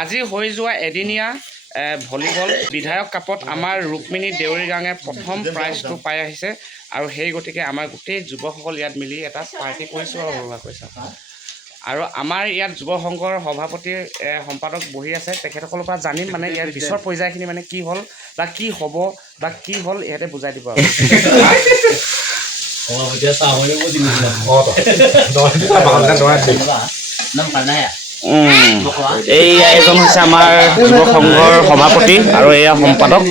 আজি হৈ যোৱা এদিনীয়া ভলীবল বিধায়ক কাপত আমাৰ ৰুক্মিণী দেউৰীগাঙে প্ৰথম প্ৰাইজটো পাই আহিছে আৰু সেই গতিকে আমাৰ গোটেই যুৱকসকল ইয়াত মিলি এটা পাৰ্টি কৰিছোঁ আৰু সৰুৱা কৈছা আৰু আমাৰ ইয়াত যুৱ সংঘৰ সভাপতি সম্পাদক বহি আছে তেখেতসকলৰ পৰা জানিম মানে ইয়াৰ পিছৰ পৰ্যায়খিনি মানে কি হ'ল বা কি হ'ব বা কি হ'ল ইহঁতে বুজাই দিব আৰু এই এজন হৈছে আমাৰ যুৱ সংঘৰ সভাপতি আৰু এয়া সম্পাদক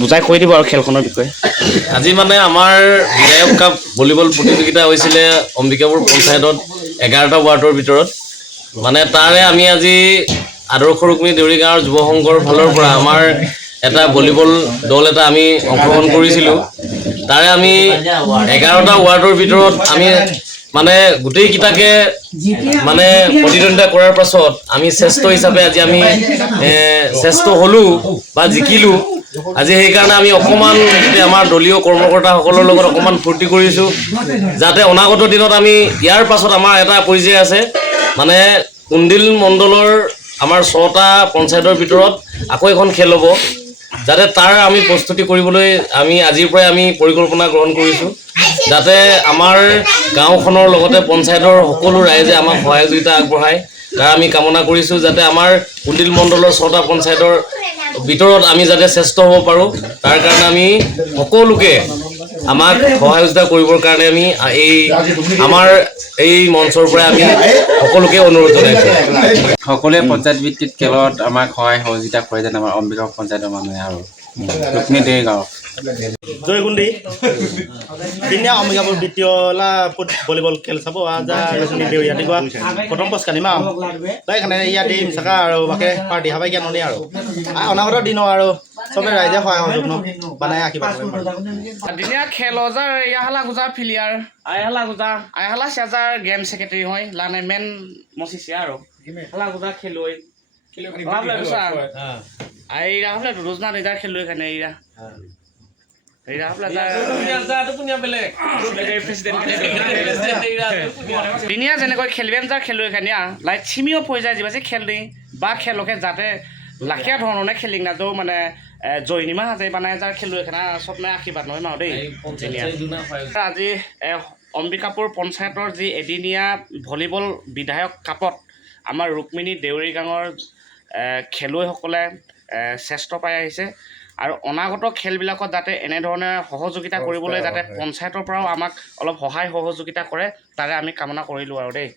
বুজাই কৈ দিব আৰু খেলখনৰ বিষয়ে আজি মানে আমাৰ বিধায়ক কাপ ভলীবল প্ৰতিযোগিতা হৈছিলে অম্বিকাপুৰ পঞ্চায়তত 11টা ৱাৰ্ডৰ ভিতৰত মানে তাৰে আমি আজি আদৰ্শ ৰুক্মিণী দেউৰী গাঁৱৰ যুৱ সংঘৰ ফালৰ পৰা আমাৰ এটা ভলীবল দল এটা আমি অংশগ্ৰহণ কৰিছিলোঁ তাৰে আমি 11টা ৱাৰ্ডৰ ভিতৰত আমি মানে গোটেইকেইটাকে মানে প্ৰতিদ্বন্দ্বিতা কৰাৰ পাছত আমি শ্ৰেষ্ঠ হিচাপে আজি আমি শ্ৰেষ্ঠ হ'লোঁ বা জিকিলোঁ আজি সেইকাৰণে আমি অকণমান আমাৰ দলীয় কৰ্মকৰ্তাসকলৰ লগত অকণমান ফূৰ্তি কৰিছোঁ যাতে অনাগত দিনত আমি ইয়াৰ পাছত আমাৰ এটা পৰ্যায় আছে মানে কুণ্ডিল মণ্ডলৰ আমাৰ 6টা পঞ্চায়তৰ ভিতৰত আকৌ এখন খেল হ'ব যাতে তাৰ আমি প্ৰস্তুতি কৰিবলৈ আমি আজিৰ পৰাই আমি পৰিকল্পনা গ্ৰহণ কৰিছোঁ যাতে আমাৰ গাঁওখনৰ লগতে পঞ্চায়তৰ সকলো ৰাইজে আমাক সহযোগিতা আগবঢ়ায় তাৰ আমি কামনা কৰিছোঁ যাতে আমাৰ কুণ্ডিল মণ্ডলৰ 6টা পঞ্চায়তৰ ভিতৰত আমি যাতে শ্ৰেষ্ঠ হ'ব পাৰোঁ তাৰ কাৰণে আমি সকলোকে আমাক সহযোগিতা কৰিবৰ কাৰণে আমি এই আমাৰ এই মঞ্চৰ পৰা আমি সকলোকে অনুৰোধ জনাইছোঁ সকলোৱে পঞ্চায়ত ভিত্তিত খেলত আমাক সহায় সহযোগিতা কৰে যেন আমাৰ অম্বিকাপুৰ পঞ্চায়তৰ মানুহে আৰু ৰুক্মিণী দেউৰী গাঁও জয়গুণ্ডি দিনীয়া অম্বিকাপুৰ দ্বিতীয়লা ভলিবল খেল চাব যা ৰুক্মিণী দেউৰী ৰাতিপুৱা প্ৰথম পচকানি মা তাই এখানে ইয়াত দিম চাকা আৰু বাকে পাৰ্টি হাবাই জ্ঞান ননি আৰু অনাগত দিন আৰু চবে ৰাইজে সহায় সহযোগ বনাই আশীৰ্বাদ দিনীয়া খেল অজাৰ ইয়াহালা গুজা ফিলিয়াৰ আইহালা চেজাৰ গেম ছেক্ৰেটাৰী হয় লানে মেন মচিছে আৰু হালা গুজা খেলুৱৈ আইৰা হলে ৰোজনা নিদাৰ খেলুৱৈ খানে আইৰা দিনীয়া যেনেকৈ খেলবেন যাৰ খেলুৱৈ খানিয়া লাইট চিমিও পৰ্যায় যিবাছি খেল দি বা খেলকে যাতে লাখীয়া ধৰণে খেলিং না যৌ মানে জয়নিমা হাজে বানাই যাৰ খেলুৱৈ খানা চব নাই আশীৰ্বাদ নহয় মাও দেই আজি অম্বিকাপুৰ পঞ্চায়তৰ যি এদিনীয়া ভলীবল বিধায়ক কাপত আমাৰ ৰুক্মিণী দেউৰী গাঁৱৰ খেলুৱৈসকলে শ্ৰেষ্ঠ পাই আহিছে আৰু অনাগত খেলবিলাকত যাতে এনেধৰণে সহযোগিতা কৰিবলৈ যাতে পঞ্চায়তৰ পৰাও আমাক অলপ সহায় সহযোগিতা কৰে তাৰে আমি কামনা কৰিলোঁ আৰু দেই